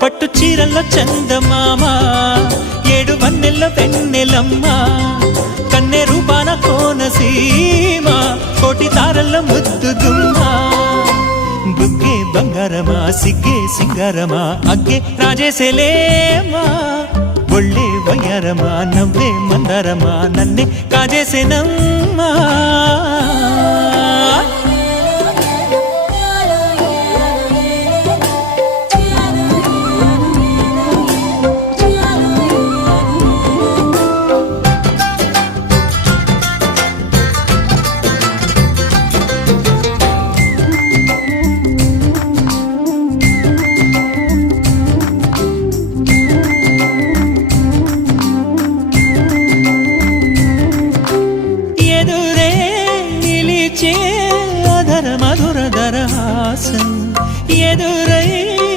పట్టు చీరల్లో చందమామ ఏడు వన్నెల్లో వెన్నెలమ్మ కన్నె రూపాన కోనసీమ కోటి తారల్లో ముద్దు గుమ్మ బుగ్గే బంగారమా సిగ్గే సింగారమా అగ్గే రాజేసేలేమా ఒళ్ళే వయ్యారమా నవ్వే మందారమా నన్నే కాజేసేనమ్మా